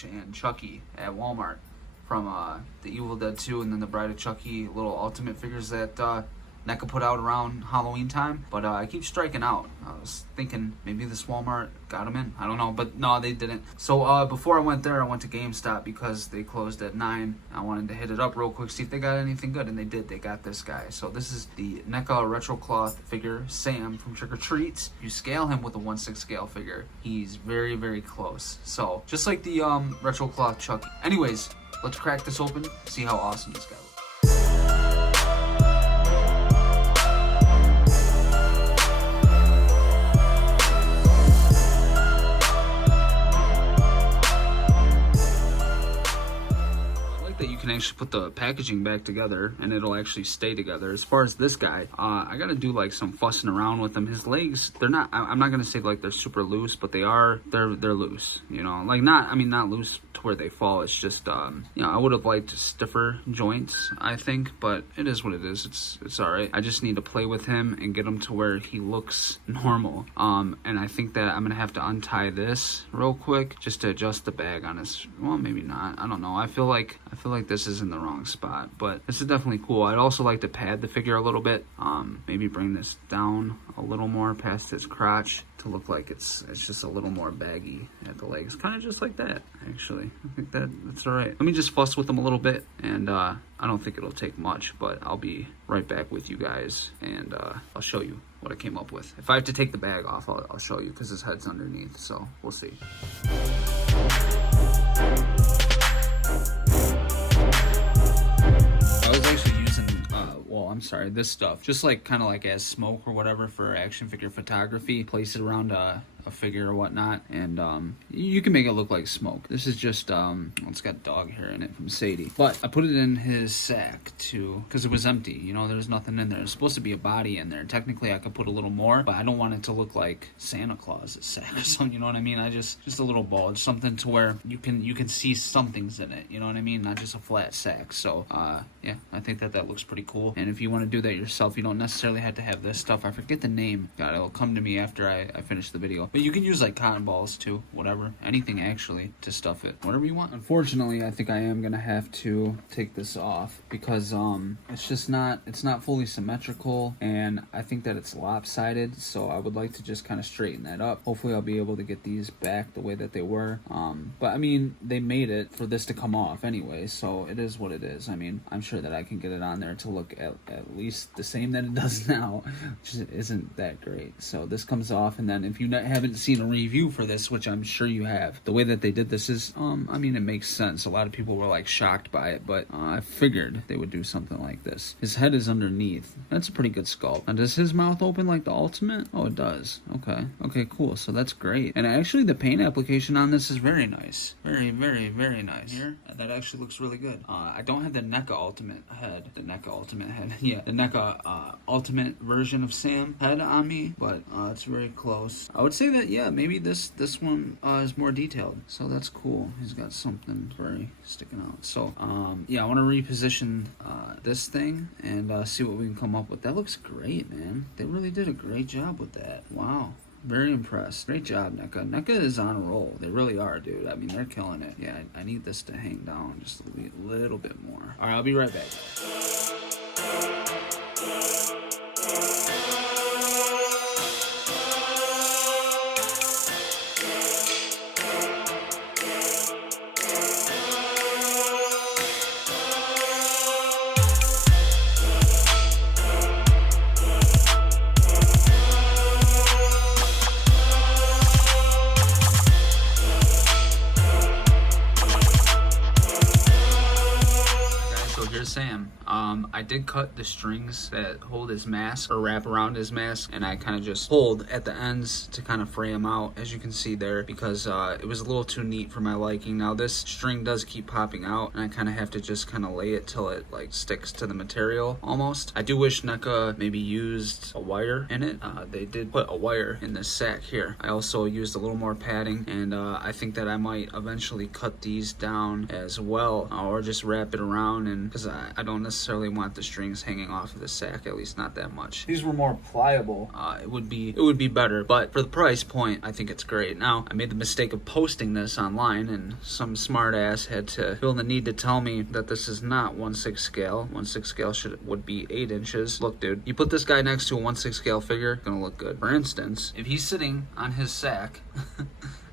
Scratch and Chucky at Walmart from the Evil Dead 2 and then the Bride of Chucky little ultimate figures that Neca put out around Halloween time, but I keep striking out. I was thinking maybe this Walmart got them in. I don't know, but no, they didn't. So before I went there, I went to GameStop because they closed at 9. I wanted to hit it up real quick, see if they got anything good, and they did. They got this guy. So this is the NECA retro cloth figure, Sam from Trick or Treats. You scale him with a 1/6 scale figure. He's very, very close. So just like the retro cloth Chucky. Anyways, let's crack this open, see how awesome this guy looks. That you can actually put the packaging back together and it'll actually stay together. As far as this guy, I gotta do like some fussing around with him. His legs, they're not, I'm not gonna say like they're super loose, but they're loose, you know, like not loose to where they fall. It's just you know, I would have liked stiffer joints, I think, but it is what it is. It's all right. I just need to play with him and get him to where he looks normal. And I think that I'm gonna have to untie this real quick just to adjust the bag on his, well, maybe not, I don't know. I feel like this is in the wrong spot, but this is definitely cool. I'd also like to pad the figure a little bit, maybe bring this down a little more past his crotch to look like it's just a little more baggy at the legs, kind of just like that. Actually, I think that's all right. Let me just fuss with them a little bit, and I don't think it'll take much, but I'll be right back with you guys, and I'll show you what I came up with. If I have to take the bag off, I'll show you, because his head's underneath, so we'll see. I was actually using, this stuff, just like kind of like as smoke or whatever for action figure photography. Place it around a figure or whatnot, and you can make it look like smoke. This is just it's got dog hair in it from Sadie, but I put it in his sack too because it was empty, you know. There's nothing in there. There's supposed to be a body in there. Technically I could put a little more, but I don't want it to look like Santa Claus's sack or something, you know what I mean? I just a little bulge, something to where you can see something's in it, you know what I mean? Not just a flat sack. So yeah, I think that looks pretty cool. And if you want to do that yourself, you don't necessarily have to have this stuff. I forget the name. God, it'll come to me after I finish the video. But you can use like cotton balls too, whatever, anything actually to stuff it, whatever you want. Unfortunately, I think I am gonna have to take this off because it's not fully symmetrical, and I think that it's lopsided, so I would like to just kind of straighten that up. Hopefully I'll be able to get these back the way that they were, but I mean, they made it for this to come off anyway, so it is what it is. I mean, I'm sure that I can get it on there to look at least the same that it does now, which isn't that great. So this comes off, and then if you haven't seen a review for this, which I'm sure you have, the way that they did this is, I mean, it makes sense. A lot of people were like shocked by it, but I figured they would do something like this. His head is underneath. That's a pretty good sculpt. Now, does his mouth open like the Ultimate? Oh, it does. Okay, cool. So that's great. And actually, the paint application on this is very nice. Very, very, very nice. Here, that actually looks really good. I don't have the NECA Ultimate head. Yeah, the NECA Ultimate version of Sam head on me, but it's very close. I would say that, yeah, maybe this one is more detailed, so that's cool. He's got something very sticking out. So yeah, I want to reposition this thing and see what we can come up with. That looks great, man. They really did a great job with that. Wow, very impressed. Great job, NECA. NECA is on a roll. They really are, dude. I mean, they're killing it. Yeah, I need this to hang down just a little bit more. All right, I'll be right back. Sam. I did cut the strings that hold his mask or wrap around his mask, and I kind of just pulled at the ends to kind of fray him out, as you can see there, because it was a little too neat for my liking. Now this string does keep popping out, and I kind of have to just kind of lay it till it like sticks to the material almost. I do wish NECA maybe used a wire in it. They did put a wire in this sack here. I also used a little more padding, and I think that I might eventually cut these down as well, or just wrap it around, and because I don't necessarily want the strings hanging off of the sack, at least not that much. If these were more pliable, it would be better, but for the price point, I think it's great. Now, I made the mistake of posting this online, and some smart ass had to feel the need to tell me that this is not 1/6 scale. 1/6 scale would be 8 inches. Look, dude, you put this guy next to a 1/6 scale figure, it's gonna look good. For instance, if he's sitting on his sack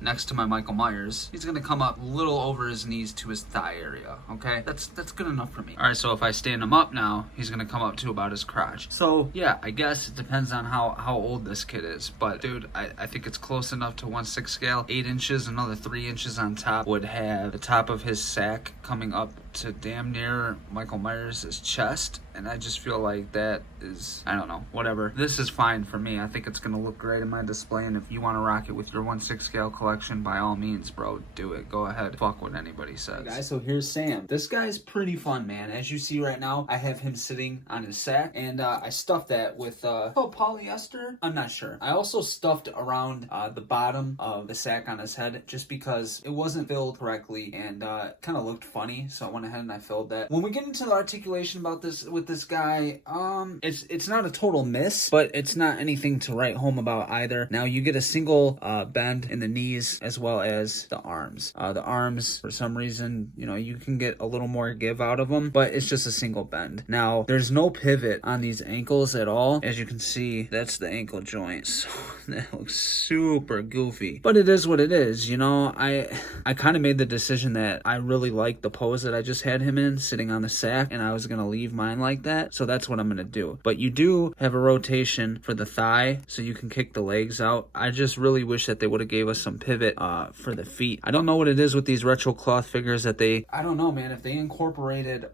next to my Michael Myers, he's gonna come up a little over his knees to his thigh area, okay? That's good enough for me. All right, so if I stand him up now, he's gonna come up to about his crotch. So yeah, I guess it depends on how old this kid is, but dude, I think it's close enough to 1/6 scale. 8 inches, another 3 inches on top would have the top of his sack coming up to damn near Michael Myers' chest, and I just feel like that is, I don't know, whatever. This is fine for me. I think it's gonna look great in my display, and if you want to rock it with your 1/6 scale collection, by all means, bro, do it. Go ahead. Fuck what anybody says. Hey guys, so here's Sam. This guy's pretty fun, man. As you see right now, I have him sitting on his sack, and I stuffed that with polyester? I'm not sure. I also stuffed around the bottom of the sack on his head just because it wasn't filled correctly, and it kind of looked funny, so I went ahead and I filled that. When we get into the articulation about this with this guy, it's not a total miss, but it's not anything to write home about either. Now you get a single bend in the knees as well as the arms. The arms, for some reason, you know, you can get a little more give out of them, but it's just a single bend. Now there's no pivot on these ankles at all. As you can see, that's the ankle joint, so that looks super goofy, but it is what it is. You know, I kind of made the decision that I really like the pose that I just had him in, sitting on the sack, and I was gonna leave mine like that, so that's what I'm gonna do. But you do have a rotation for the thigh, so you can kick the legs out. I just really wish that they would have gave us some pivot for the feet. I don't know what it is with these retro cloth figures that I don't know, man, if they incorporated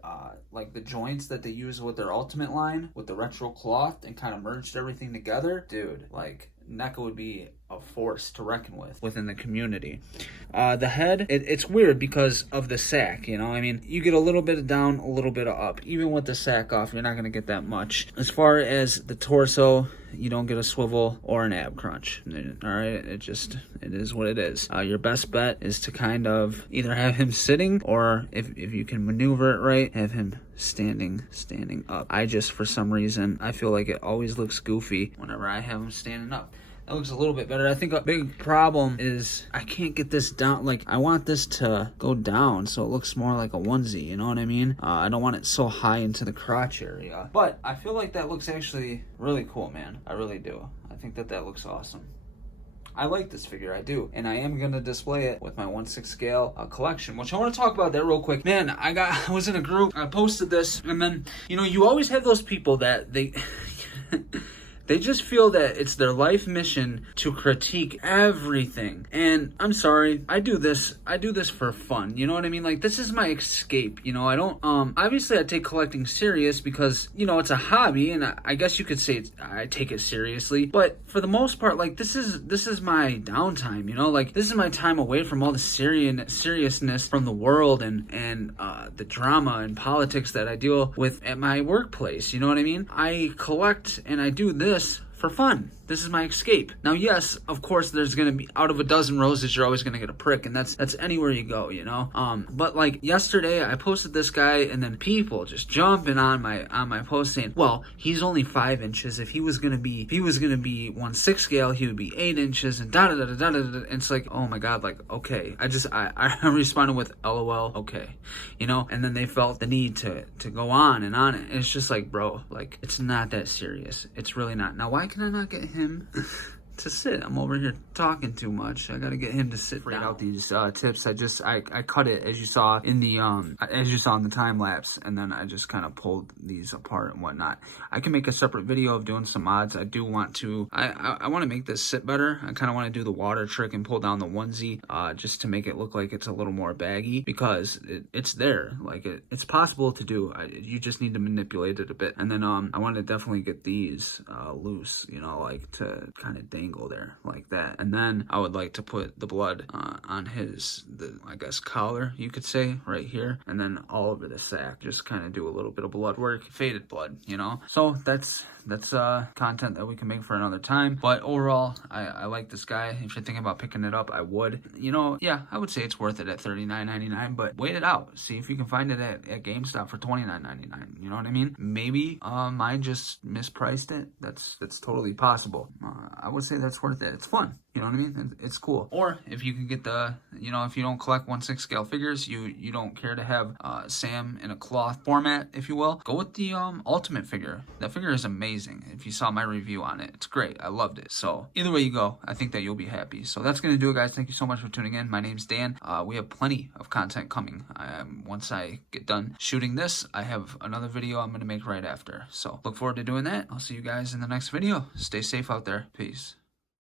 like the joints that they use with their Ultimate line with the retro cloth and kind of merged everything together, dude, like Neca would be a force to reckon with within the community. The head, it's weird because of the sack, you know? I mean, you get a little bit of down, a little bit of up. Even with the sack off, you're not going to get that much. As far as the torso, you don't get a swivel or an ab crunch. All right, it is what it is. Your best bet is to kind of either have him sitting, or if you can maneuver it right, have him standing up. I just, for some reason, I feel like it always looks goofy whenever I have him standing up. That looks a little bit better. I think a big problem is I can't get this down. Like, I want this to go down so it looks more like a onesie, you know what I mean? I don't want it so high into the crotch area. But I feel like that looks actually really cool, man. I really do. I think that looks awesome. I like this figure, I do. And I am going to display it with my 1/6 scale collection, which I want to talk about that real quick. Man, I was in a group, I posted this, and then, you know, you always have those people that they just feel that it's their life mission to critique everything. And I'm sorry, I do this for fun. You know what I mean? Like, this is my escape. You know, I don't, obviously I take collecting serious because, you know, it's a hobby, and I guess you could say I take it seriously. But for the most part, like, this is my downtime, you know? Like, this is my time away from all the seriousness from the world and the drama and politics that I deal with at my workplace. You know what I mean? I collect and I do this for fun. This is my escape. Now, yes, of course, there's gonna be, out of a dozen roses, you're always gonna get a prick, and that's anywhere you go, you know. But like yesterday, I posted this guy, and then people just jumping on my post saying, "Well, he's only 5 inches. If he was gonna be 1/6 scale, he would be 8 inches." And da da da da da da. And it's like, oh my god, like, okay. I responded with LOL, okay, you know. And then they felt the need to go on and on. And it's just like, bro, like, it's not that serious. It's really not. Now, why can I not get him to sit? I'm over here talking too much. I gotta get him to sit down. Out these tips. I cut it as you saw in the time lapse, and then I just kind of pulled these apart and whatnot. I can make a separate video of doing some mods. I do want to. I want to make this sit better. I kind of want to do the water trick and pull down the onesie, just to make it look like it's a little more baggy, because it's there. Like, it's possible to do. You just need to manipulate it a bit. And then I want to definitely get these loose. You know, like to kind of dangle angle there like that. And then I would like to put the blood on I guess collar, you could say, right here, and then all over the sack. Just kind of do a little bit of blood work, faded blood, you know. So that's content that we can make for another time. But overall, I like this guy. If you're thinking about picking it up, I would. You know, yeah, I would say it's worth it at $39.99, but wait it out. See if you can find it at GameStop for $29.99. You know what I mean? Maybe mine just mispriced it. That's totally possible. I would say that's worth it. It's fun. You know what I mean? It's cool. Or if you can get the, you know, if you don't collect 1/6 scale figures, you don't care to have Sam in a cloth format, if you will, go with the Ultimate figure. That figure is amazing. If you saw my review on it, it's great. I loved it. So either way you go, I think that you'll be happy. So that's going to do it, guys. Thank you so much for tuning in. My name's Dan. We have plenty of content coming. Once I get done shooting this, I have another video I'm going to make right after. So look forward to doing that. I'll see you guys in the next video. Stay safe out there. Peace.